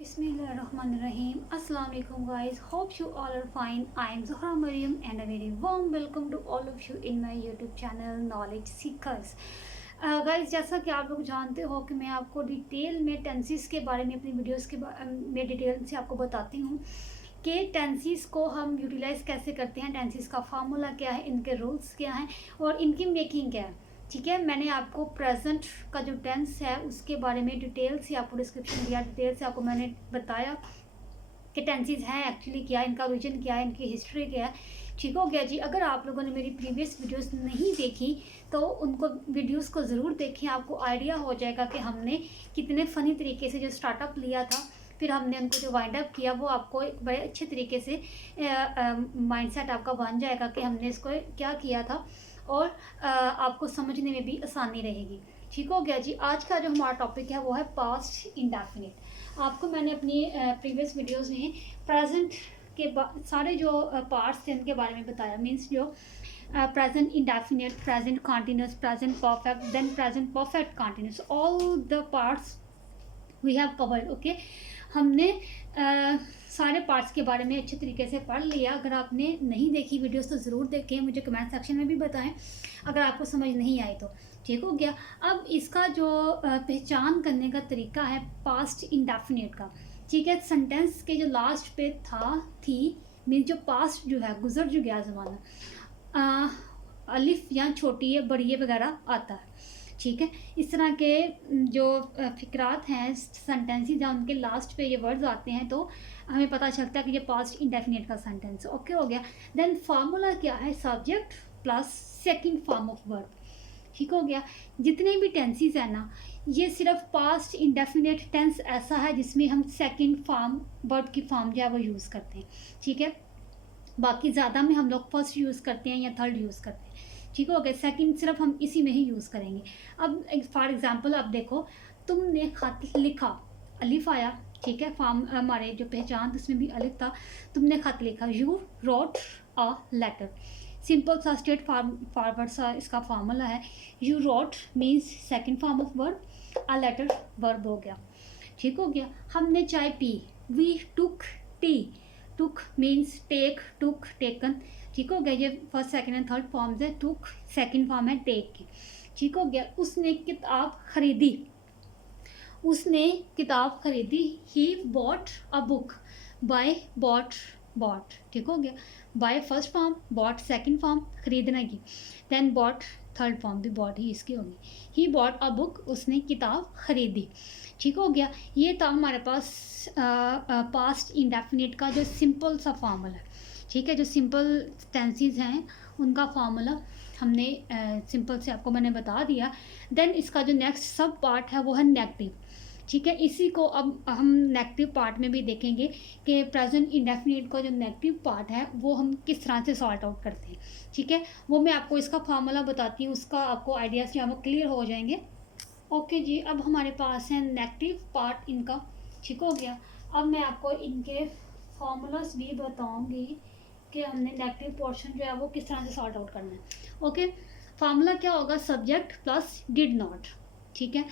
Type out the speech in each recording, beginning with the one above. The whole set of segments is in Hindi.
Bismillahirrahmanirrahim. Assalamu alaikum guys. Hope you all are fine. I am Zuhra Mariam and a very warm welcome to all of you in my YouTube channel Knowledge Seekers. Guys जैसा कि आप लोग जानते हो कि मैं आपको डिटेल में टेंसेस के बारे में अपनी वीडियोस के में डिटेल से आपको बताती हूँ कि टेंसेस को हम यूटिलाइज कैसे करते हैं, टेंसेस का फार्मूला क्या है, इनके रूल्स क्या हैं और इनकी मेकिंग क्या है। ठीक है, मैंने आपको प्रेजेंट का जो टेंस है उसके बारे में डिटेल से आपको डिस्क्रिप्शन दिया, डिटेल से आपको मैंने बताया कि टेंसेस हैं एक्चुअली क्या है, इनका ओरिजिन क्या है, इनकी हिस्ट्री क्या है। ठीक हो गया जी। अगर आप लोगों ने मेरी प्रीवियस वीडियोस नहीं देखी तो उनको वीडियोस को ज़रूर देखें, आपको आइडिया हो जाएगा कि हमने कितने फ़नी तरीके से जो स्टार्टअप लिया था, फिर हमने उनको जो वाइंड अप किया, वो आपको एक बड़े अच्छे तरीके से माइंडसेट आपका बन जाएगा कि हमने इसको क्या किया था और आपको समझने में भी आसानी रहेगी। ठीक हो गया जी। आज का जो हमारा टॉपिक है वो है पास्ट इंडेफिनिट। आपको मैंने अपनी प्रीवियस वीडियोस में प्रेजेंट के सारे जो पार्ट्स थे उनके बारे में बताया। मीन्स जो present indefinite, present continuous, present perfect, then present perfect continuous, all the parts we have covered. Okay, हमने सारे पार्ट्स के बारे में अच्छे तरीके से पढ़ लिया। अगर आपने नहीं देखी वीडियोस तो ज़रूर देखें, मुझे कमेंट सेक्शन में भी बताएं अगर आपको समझ नहीं आई तो। ठीक हो गया। अब इसका जो पहचान करने का तरीका है पास्ट इंडेफिनिट का। ठीक है, सेंटेंस के जो लास्ट पे थी मीन जो पास्ट जो है, गुजर जो गया ज़माना, अलिफ या छोटी है, बड़ी है वगैरह आता है। ठीक है, इस तरह के जो फिक्रात हैं सेंटेंसेस या उनके लास्ट पे ये वर्ड्स आते हैं तो हमें पता चलता है कि ये पास्ट इंडेफिनिट का सेंटेंस। ओके हो गया। देन फार्मूला क्या है, subject plus second form of verb. ठीक हो गया। जितने भी टेंसेस हैं ना, ये सिर्फ पास्ट इंडेफिनिट टेंस ऐसा है जिसमें हम सेकंड फॉर्म वर्ब की फॉर्म जो है वो यूज़ करते हैं। ठीक है, बाकी ज़्यादा में हम लोग फर्स्ट यूज़ करते हैं या थर्ड यूज़ करते हैं। ठीक हो गया। सेकंड सिर्फ हम इसी में ही यूज़ करेंगे। अब फॉर एग्जांपल आप देखो, तुमने खत लिखा, अलिफ आया। ठीक है, फॉर्म हमारे जो पहचान उसमें भी अलिफ था। तुमने खत लिखा, you wrote a letter. Simple सा स्ट्रेट फॉरवर्ड सा इसका फार्मूला है। You wrote means second form of verb, a letter verb हो गया। ठीक हो गया। हमने चाय पी, we took tea. Took means take, took taken. ठीक हो गया। ये first second and third forms है। टुक सेकंड फॉर्म है टेक की। ठीक हो गया। उसने किताब खरीदी, उसने किताब खरीदी। He bought a book, buy bought bought. ठीक हो गया। Buy first form, bought second form खरीदने की, देन बॉट थर्ड फॉर्म भी बॉट ही इसकी होगी। ही बॉट अ बुक, उसने किताब खरीदी। ठीक हो गया। ये था हमारे पास पास्ट इंडेफिनिट का जो सिंपल सा फार्मूला है। ठीक है, जो सिंपल टेंसेस हैं उनका फार्मूला हमने सिंपल से आपको मैंने बता दिया। देन इसका जो नेक्स्ट सब पार्ट है वो है नेगेटिव। ठीक है, इसी को अब हम नेगेटिव पार्ट में भी देखेंगे कि प्रेजेंट इंडेफिनिट का जो नेगेटिव पार्ट है वो हम किस तरह से सॉर्ट आउट करते हैं। ठीक है, वो मैं आपको इसका फार्मूला बताती हूँ, उसका आपको आइडियाज़ जो है वो क्लियर हो जाएंगे। ओके जी। अब हमारे पास है नेगेटिव पार्ट इनका। ठीक हो गया। अब मैं आपको इनके फार्मूलाज भी बताऊंगी कि हमने नेगेटिव पोर्शन जो है वो किस तरह से सॉर्ट आउट करना है। ओके, फार्मूला क्या होगा, सब्जेक्ट प्लस डिड नॉट। ठीक है,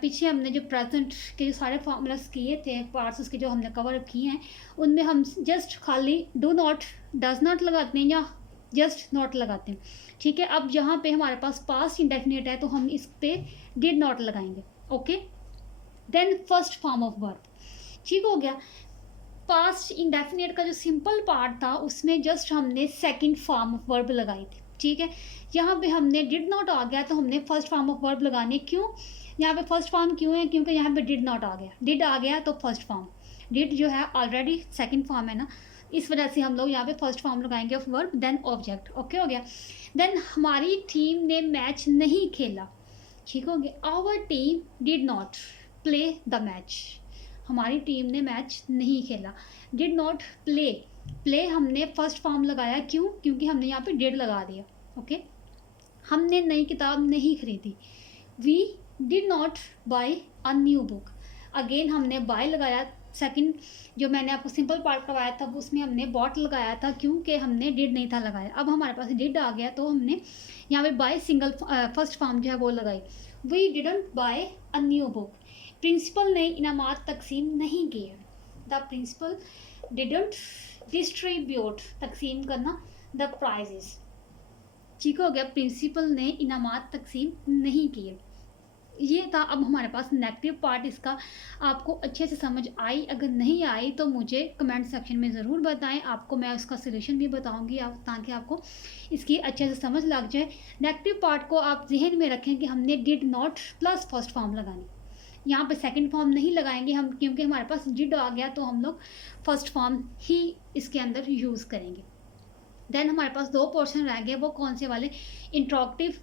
पीछे हमने जो प्रेजेंट के सारे फार्मूलाज किए थे, पार्ट्स उसके जो हमने कवर किए हैं, उनमें हम जस्ट खाली डू नॉट, डज नॉट लगाते हैं या जस्ट नॉट लगाते हैं। ठीक है, अब यहाँ पे हमारे पास पास्ट इंडेफिनिट है तो हम इस पे डिड नॉट लगाएंगे। Okay, then first form of verb. ठीक हो गया। पास्ट इंडेफिनिट का जो सिंपल पार्ट था उसमें जस्ट हमने सेकंड फॉर्म ऑफ वर्ब लगाई थी। ठीक है, यहाँ पे हमने डिड नॉट आ गया तो हमने फर्स्ट फॉर्म ऑफ वर्ब लगाने। क्यों यहाँ पे फर्स्ट फॉर्म क्यों है, क्योंकि यहाँ पे डिड नॉट आ गया, डिड आ गया तो फर्स्ट फॉर्म, डिड जो है ऑलरेडी सेकंड फॉर्म है ना, इस वजह से हम लोग यहाँ पे फर्स्ट फॉर्म लगाएंगे of verb, then object. Okay हो गया। देन हमारी टीम ने मैच नहीं खेला। ठीक हो गया। Our team did not play the match, हमारी टीम ने मैच नहीं खेला। डिड नॉट प्ले, प्ले हमने फर्स्ट फॉर्म लगाया। क्यों, क्योंकि हमने यहाँ पे डिड लगा दिया। ओके, हमने नई किताब नहीं खरीदी। We did not buy a new book, again हमने बाय लगाया। सेकंड जो मैंने आपको सिंपल पार्ट करवाया था उसमें हमने बॉट लगाया था, क्योंकि हमने डिड नहीं था लगाया। अब हमारे पास डिड आ गया तो हमने यहाँ पे बाय सिंगल फर्स्ट फॉर्म जो है वो लगाई। We didn't buy a new book, principal ने इनामात तकसीम नहीं किए, द प्रिंसिपल डिडंट डिस्ट्रीब्यूट, तकसीम करना, द प्राइजेस। ठीक हो गया, प्रिंसिपल ने इनामात तकसीम नहीं किए, ये था। अब हमारे पास नेगेटिव पार्ट इसका आपको अच्छे से समझ आई? अगर नहीं आई तो मुझे कमेंट सेक्शन में ज़रूर बताएं, आपको मैं उसका सलूशन भी बताऊंगी ताकि आपको इसकी अच्छे से समझ लग जाए। नेगेटिव पार्ट को आप जहन में रखें कि हमने did not plus first form लगानी, यहाँ पे सेकंड फॉर्म नहीं लगाएंगे हम, क्योंकि हमारे पास डिड आ गया तो हम लोग फर्स्ट फॉर्म ही इसके अंदर यूज़ करेंगे। देन हमारे पास दो पोर्शन रह गए, वो कौन से वाले? Interrogative,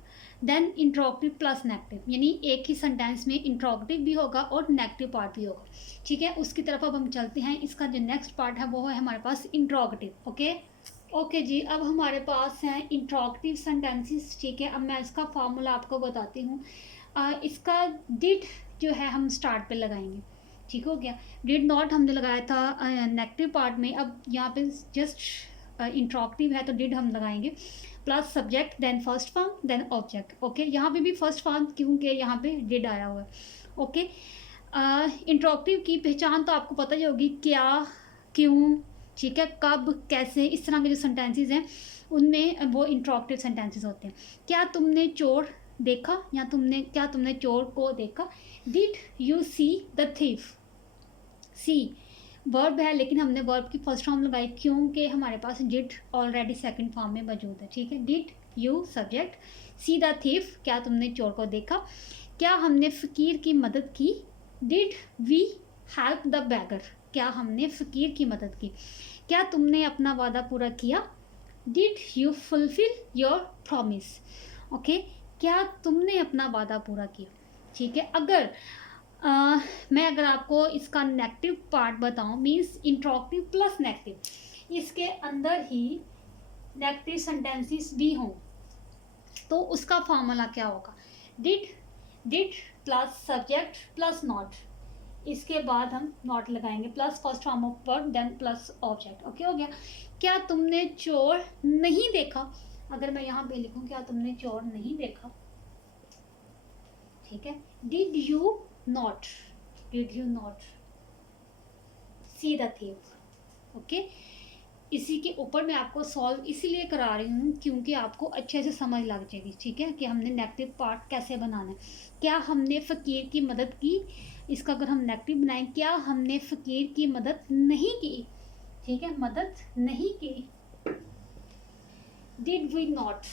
then interrogative plus negative, यानी एक ही सेंटेंस में इंट्रोगेटिव भी होगा और नेगेटिव पार्ट भी होगा। ठीक है, उसकी तरफ अब हम चलते हैं। इसका जो नेक्स्ट पार्ट है वो है हमारे पास इंट्रोगेटिव। ओके जी, अब हमारे पास हैं इंट्रोगेटिव सेंटेंसेस। ठीक है, अब मैं इसका फार्मूला आपको बताती हूँ। इसका डिड जो है हम स्टार्ट पे लगाएंगे। ठीक हो गया, डिड नॉट हमने लगाया था नेगेटिव पार्ट में, अब यहाँ पे जस्ट इंट्रोगेटिव है तो डिड हम लगाएंगे, plus subject, then first form, then object. Okay, यहाँ पे भी फर्स्ट फॉर्म क्योंकि यहाँ पे डिड आया हुआ है। ओके, इंट्रोगेटिव की पहचान तो आपको पता ही होगी, क्या, क्यों, ठीक है, कब, कैसे, इस तरह के जो सेंटेंसेस हैं उनमें वो इंट्रोगेटिव सेंटेंसेस होते हैं। क्या तुमने चोर देखा, या क्या तुमने चोर को देखा? Did you see the thief? See verb है, लेकिन हमने वर्ब की फर्स्ट फॉर्म लगाई क्योंकि हमारे पास डिड ऑलरेडी सेकंड फॉर्म में मौजूद है। ठीक है, did you subject, C the thief, क्या तुमने चोर को देखा? क्या हमने फ़कीर की मदद की? Did we help the beggar, क्या हमने फ़कीर की मदद की? क्या तुमने अपना वादा पूरा किया? Did you fulfil your promise? Okay, क्या तुमने अपना वादा पूरा किया? ठीक है, मैं अगर आपको इसका नेगेटिव पार्ट बताऊं, मींस इंट्रोगेटिव प्लस नेगेटिव, इसके अंदर ही नेगेटिव सेंटेंसेस भी हों तो उसका फार्मूला क्या होगा? Did plus subject plus not, इसके बाद हम नॉट लगाएंगे, plus first form of verb, then plus object. Okay हो गया। क्या तुमने चोर नहीं देखा? अगर मैं यहाँ पे लिखूँ क्या तुमने चोर नहीं देखा, ठीक है, did you not see the thief? Okay, इसी के ऊपर मैं आपको सॉल्व इसीलिए करा रही हूँ क्योंकि आपको अच्छे से समझ लग जाएगी। ठीक है, कि हमने नेगेटिव पार्ट कैसे बनाना है। क्या हमने फ़कीर की मदद की? इसका अगर हम नेगेटिव बनाएं, क्या हमने फ़कीर की मदद नहीं की? ठीक है, मदद नहीं की। Did we not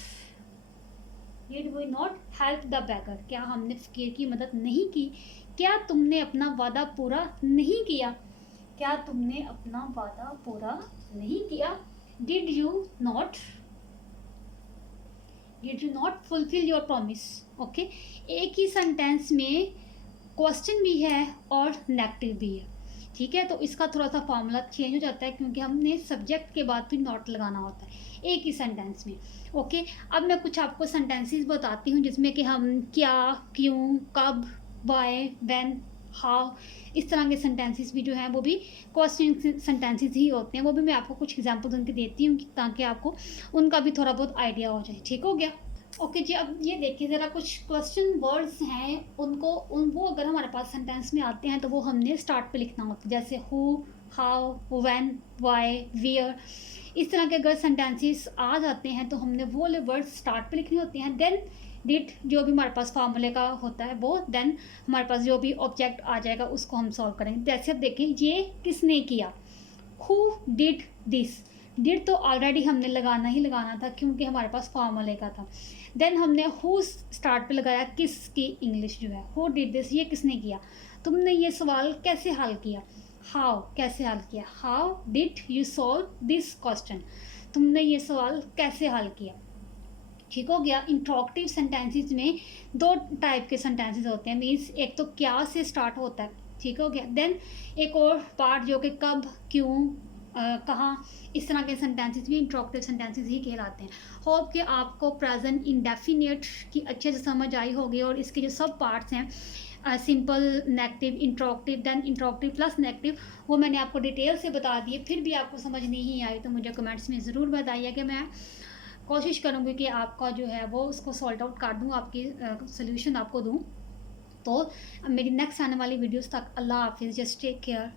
help the beggar, क्या हमने फ़कीर की मदद नहीं की? क्या तुमने अपना वादा पूरा नहीं किया? क्या तुमने अपना वादा पूरा नहीं किया? Did you not fulfil your promise? Okay, एक ही सेंटेंस में क्वेश्चन भी है और नेगेटिव भी है। ठीक है, तो इसका थोड़ा सा फॉर्मूला चेंज हो जाता है क्योंकि हमने सब्जेक्ट के बाद भी नॉट लगाना होता है एक ही सेंटेंस में। ओके, अब मैं कुछ आपको सेंटेंसेस बताती हूँ जिसमें कि हम क्या, क्यों, कब, वाई, व्हेन, हाउ, इस तरह के सेंटेंसेस भी जो हैं वो भी क्वेश्चन सेंटेंसेस ही होते हैं। वो भी मैं आपको कुछ एग्जांपल्स उनके देती हूँ ताकि आपको उनका भी थोड़ा बहुत आइडिया हो जाए। ठीक हो गया। ओके जी, अब ये देखिए ज़रा कुछ क्वेश्चन वर्ड्स हैं, वो अगर हमारे पास सेंटेंस में आते हैं तो वो हमने स्टार्ट पे लिखना होता है, जैसे who, how, when, why, where. इस तरह के अगर सेंटेंसेस आ जाते हैं तो हमने वो वाले वर्ड्स स्टार्ट पे लिखने होते हैं। देन डिड जो भी हमारे पास फार्मूले का होता है वो, देन हमारे पास जो भी ऑब्जेक्ट आ जाएगा उसको हम सॉल्व करेंगे। जैसे अब देखिए, ये किसने किया? Who did this. डिड तो ऑलरेडी हमने लगाना ही लगाना था क्योंकि हमारे पास फार्मूले का था। देन हमने हु स्टार्ट पे लगाया, किसकी इंग्लिश जो है, हु डिड दिस, ये किसने किया? तुमने ये सवाल कैसे हल किया? हाउ, कैसे हल किया? How did you solve this question, तुमने ये सवाल कैसे हल किया? ठीक हो गया। इंट्रोगेटिव सेंटेंसेस में दो टाइप के सेंटेंसेस होते हैं, मीन्स एक तो क्या से स्टार्ट होता है। ठीक हो गया। देन एक और पार्ट जो कि कब, क्यों, कहाँ, इस तरह के सेंटेंसेस भी इंट्रोगेटिव सेंटेंसेस ही कहलाते हैं। होप कि आपको प्रेजेंट इंडेफिनिट की अच्छे से समझ आई होगी और इसके जो सब पार्ट्स हैं, simple, negative, interrogative, then interrogative plus negative, वो मैंने आपको डिटेल से बता दिए। फिर भी आपको समझ नहीं आई तो मुझे कमेंट्स में ज़रूर बताइए कि मैं कोशिश करूँगी कि आपका जो है वो उसको सॉल्ट आउट कर दूँ, आपकी सोल्यूशन आपको दूँ। तो मेरी नेक्स्ट आने वाली वीडियोस तक अल्लाह हाफिज़, जस्ट टेक केयर।